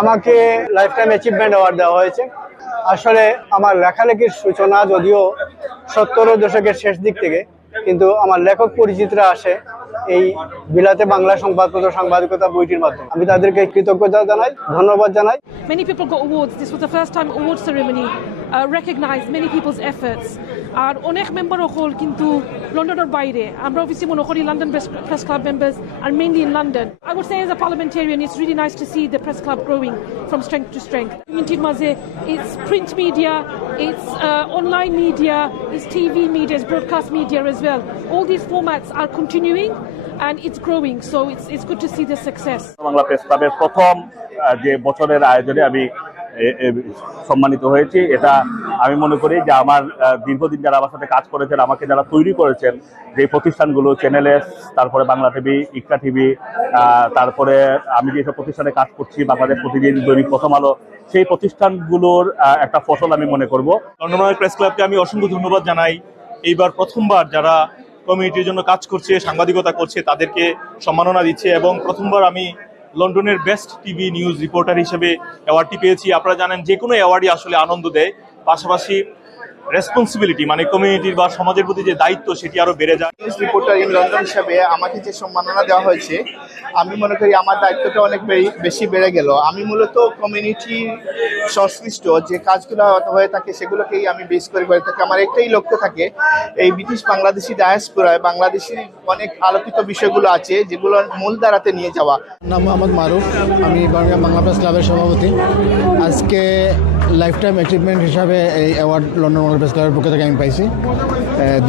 আমাকে life time achievement award দেওয়া হয়েছে। আসলে আমার লেখালেখির সূচনা যদিও সত্তর দশকের শেষ দিক থেকে, কিন্তু আমার লেখক পরিচিতরা আসে এই বিলাতে বাংলা সংবাদপত্র সাংবাদিকতা বইটির মাধ্যমে। আমি তাদেরকে কৃতজ্ঞতা জানাই ধন্যবাদ জানাই। Many people got awards. This was the first time award ceremony uh, recognized many people's efforts. আর অনেক মেম্বার হল কিন্তু লন্ডনের বাইরে। আমরা অবশ্যই মনে করি London press club members R mainly in London I would say as a parliamentarian it's really nice to see the press club growing from strength to strength কমিউনিটির মাঝে it's print media it's online media it's TV media broadcast media as well. All these formats are continuing. And it's growing so it's, it's good to see the success. Bangla press ক্লাবের প্রথম যে বছরের আয়োজনে আমি সম্মানিত হয়েছি। এটা আমি মনে করি যে আমার দীর্ঘদিন যারা আমার সাথে কাজ করেছেন আমাকে যারা তৈরি করেছেন যে প্রতিষ্ঠানগুলো চ্যানেল এস তারপরে বাংলা টিভি ইকটা টিভি তারপরে আমি যেসব প্রতিষ্ঠানে কাজ করছি বাংলাদেশ প্রতিদিন দৈনিক প্রথম আলো সেই প্রতিষ্ঠানগুলোর একটা ফসল আমি মনে করব। লন্ডন প্রেস ক্লাবকে আমি অসংখ্য ধন্যবাদ জানাই। এইবার প্রথমবার যারা কমিউনিটির জন্য কাজ করছে, সাংবাদিকতা করছে, তাদেরকে সম্মাননা দিচ্ছে এবং প্রথমবার আমি লন্ডনের বেস্ট টিভি নিউজ রিপোর্টার হিসেবে অ্যাওয়ার্ডটি পেয়েছি। আপনারা জানেন, যে কোনো অ্যাওয়ার্ডই আসলে আনন্দ দেয়। পাশাপাশি রেসপন্সিবিলিটি মানে কমিউনিটির বা সমাজের প্রতি যে দায়িত্ব সেটি আরও বেড়ে যায়। নিউজ রিপোর্টার ইন লন্ডন হিসাবে আমাকে যে সম্মাননা দেওয়া হয়েছে আমি মনে করি আমার দায়িত্বটা অনেক বে- বেশি বেড়ে গেল। আমি মূলত কমিউনিটি সংশ্লিষ্ট যে কাজগুলো হয়ে থাকে সেগুলোকেই আমি বেশ করে করে থাকি। আমার একটাই লক্ষ্য থাকে এই ব্রিটিশ বাংলাদেশি ডায়াসপোরায় বাংলাদেশি অনেক আলোকিত বিষয়গুলো আছে যেগুলো মূল দ্বারাতে নিয়ে যাওয়া। নাম মোহাম্মদ মারুফ আমি বাংলা প্রেস ক্লাবের সভাপতি। আজকে লাইফ টাইম অ্যাচিভমেন্ট হিসাবে এই অ্যাওয়ার্ড লন্ডন বাংলা প্রেস ক্লাবের পক্ষ থেকে আমি পাইছি।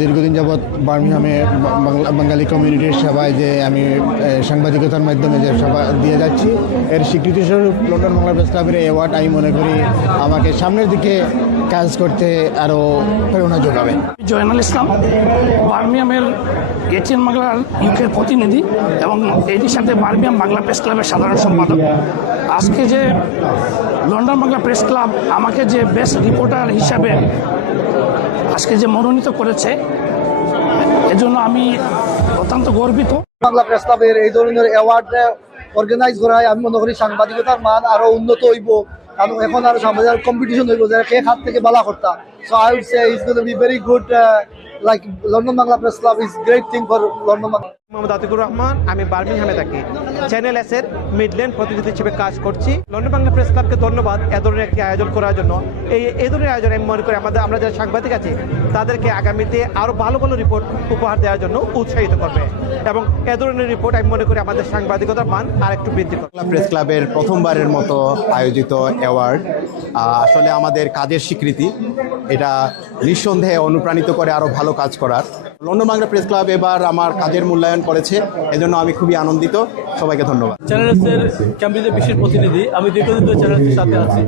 দীর্ঘদিন যাবৎ বার্মিংহামে বাঙালি কমিউনিটির সেবায় যে আমি সাংবাদিকতার মাধ্যমে যে সেবা দিয়ে যাচ্ছি, এর স্বীকৃতি স্বরূপ লন্ডন বাংলা প্রেস ক্লাবের এই অ্যাওয়ার্ড আমি মনে করি আমাকে সামনের দিকে কাজ করতে আরও প্রেরণা যোগাবে। জয়নাল ইসলাম বার্মিয়ামের এটিএন বাংলার ইউকের প্রতিনিধি এবং এটির সাথে বার্মিয়াম বাংলা প্রেস ক্লাবের সাধারণ সম্পাদক। আজকে যে লন্ডন বাংলা প্রেস ক্লাব আমাকে যে বেস্ট রিপোর্টার হিসাবে আজকে যে মনোনীত করেছে, এজন্য আমি অত্যন্ত গর্বিত। বাংলা প্রেস ক্লাবের এই ধরনের অ্যাওয়ার্ড অর্গানাইজ করা আমি মনে করি সাংবাদিকতার মান আরও উন্নত হইব। কারণ এখন আরও সাংবাদিক কম্পিটিশন হইব যারা কে হাত থেকে বালা করতা। So I would say is gonna be very good like London Bangla press club is great thing for London Bangla Mohammad Atikur Rahman আমি বার্মিংহামে থাকি। চ্যানেল এস এর মিডল্যান্ড প্রতিনিধি হিসেবে কাজ করছি। লন্ডন বাংলা প্রেস ক্লাবকে ধন্যবাদ এ ধরনের একটি আয়োজন করার জন্য। এই এই ধরনের আয়োজন আমি মনে করি আমাদের আমরা যারা সাংবাদিক আছি তাদেরকে আগামীতে আরও ভালো ভালো রিপোর্ট উপহার দেওয়ার জন্য উৎসাহিত করবে। এবং এ ধরনের রিপোর্ট আমি মনে করি আমাদের সাংবাদিকতার মান আর একটু বৃদ্ধি করবে। প্রেস ক্লাবের প্রথমবারের মতো আয়োজিত অ্যাওয়ার্ড আসলে আমাদের কাজের স্বীকৃতি। এটা নিঃসন্দেহে অনুপ্রাণিত করে আরও ভালো কাজ করার। লন্ডন বাংলা প্রেস ক্লাব এবার আমার কাজের মূল্যায়ন করেছে, এজন্য আমি খুবই আনন্দিত। সবাইকে ধন্যবাদ। চ্যানেলসের ক্যাম্পিজের বিশেষ প্রতিনিধি, আমি দীর্ঘদিন ধরে চ্যানেলসের সাথে আছি।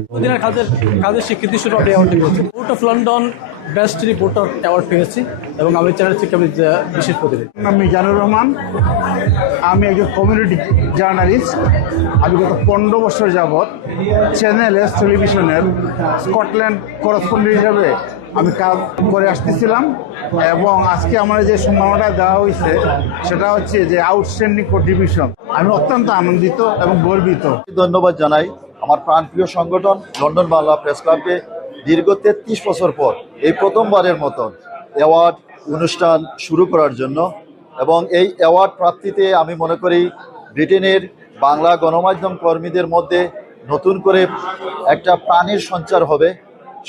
কাজের কাজের স্বীকৃতি স্বরূপ অ্যাওয়ার্ড পেয়েছি court of London best reporter award পেয়েছি এবং আমি চ্যানেল ক্যাম্ব্রিজ বিশেষ প্রতিনিধি আমি মিজানুর রহমান। আমি একজন কমিউনিটি জার্নালিস্ট আমি গত পনেরো বছর যাবৎ চ্যানেল এস টেলিভিশনের স্কটল্যান্ড করসপন্ডেন্ট হিসাবে আমি কাজ করে আসতেছিলাম এবং আজকে আমার যে সম্মাননা দেওয়া হয়েছে সেটা হচ্ছে যে আউটস্ট্যান্ডিং কন্ট্রিবিউশন আমি অত্যন্ত আনন্দিত এবং গর্বিত। ধন্যবাদ জানাই আমার প্রাণপ্রিয় সংগঠন লন্ডন বাংলা প্রেস ক্লাবকে দীর্ঘ তেত্রিশ বছর পর এই প্রথমবারের মতন অ্যাওয়ার্ড অনুষ্ঠান শুরু করার জন্য এবং এই অ্যাওয়ার্ড প্রাপ্তিতে আমি মনে করি ব্রিটেনের বাংলা গণমাধ্যম কর্মীদের মধ্যে নতুন করে একটা প্রাণের সঞ্চার হবে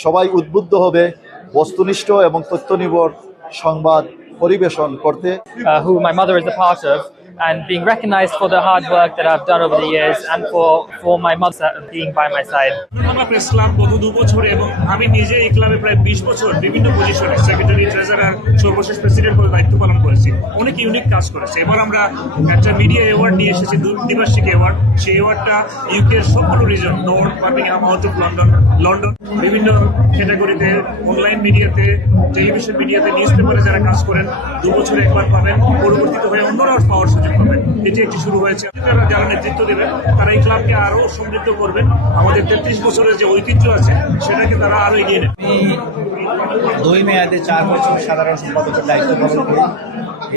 সবাই উদ্বুদ্ধ হবে বস্তুনিষ্ঠ এবং তথ্যনির্ভর সংবাদ পরিবেশন করতে uh, and being recognized for the hard work that I've done over the years, and for for my mother being by my side. Bangla press club গত দু বছর এবং আমি নিজে এই ক্লাবে প্রায় বিশ বছর বিভিন্ন পজিশনে সেক্রেটারি ট্রেজারার সর্বশেষ প্রেসিডেন্ট পদে দায়িত্ব পালন করেছি। অনেক ইউনিক কাজ করেছে। এবার আমরা একটা মিডিয়া অ্যাওয়ার্ড নিয়ে এসেছি দ্বিবার্ষিক অ্যাওয়ার্ড সেই অ্যাওয়ার্ডটা ইউকের সবগুলো region north Birmingham out of London London বিভিন্ন ক্যাটাগরিতে অনলাইন মিডিয়াতে টেলিভিশন মিডিয়াতে নিউজ পেপারে যারা কাজ করেন, দু বছরে একবার পাবেন। পরবর্তীতে হয়ে অন্যরাও পাওয়ার সুযোগ পাবেন। এটি একটি শুরু হয়েছে। যারা নেতৃত্ব দেবেন, তারা এই ক্লাবকে আরও সমৃদ্ধ করবেন। আমাদের তেত্রিশ বছরের যে ঐতিহ্য আছে, সেটাকে তারা আরও এগিয়ে নেবে দুই মেয়াদে চার বছর সাধারণ সম্পাদকের দায়িত্ব পালন করি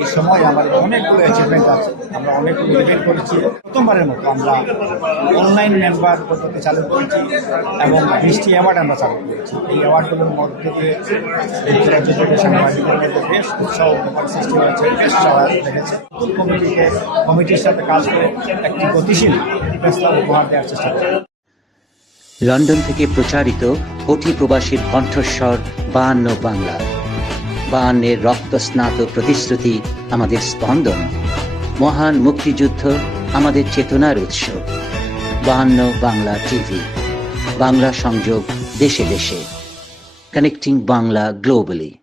এই সময় আমাদের অনেকগুলো অ্যাচিভমেন্ট আছে। আমরা অনেকগুলো ইভেন্ট করেছি। প্রথমবারের মতো আমরা অনলাইন মেম্বার পদ্ধতি চালু করেছি এবং বৃষ্টি অ্যাওয়ার্ড আমরা চালু করেছি। এই অ্যাওয়ার্ডগুলোর মধ্যে দিয়ে বেশ উৎসাহ সৃষ্টি হয়েছে, বেশ সহায়তা দেখেছে। কমিটিকে কমিটির সাথে কাজ করে একটি গতিশীল প্রেস উপহার দেওয়ার চেষ্টা করি লন্ডন থেকে প্রচারিত কোটি প্রবাসীর কণ্ঠস্বর বায়ান্ন বাংলা। বায়ান্নের রক্তস্নাত প্রতিশ্রুতি আমাদের স্পন্দন। মহান মুক্তিযুদ্ধ আমাদের চেতনার উৎস। বাহান্ন বাংলা টিভি। বাংলা সংযোগ দেশে দেশে। Connecting Bangla globally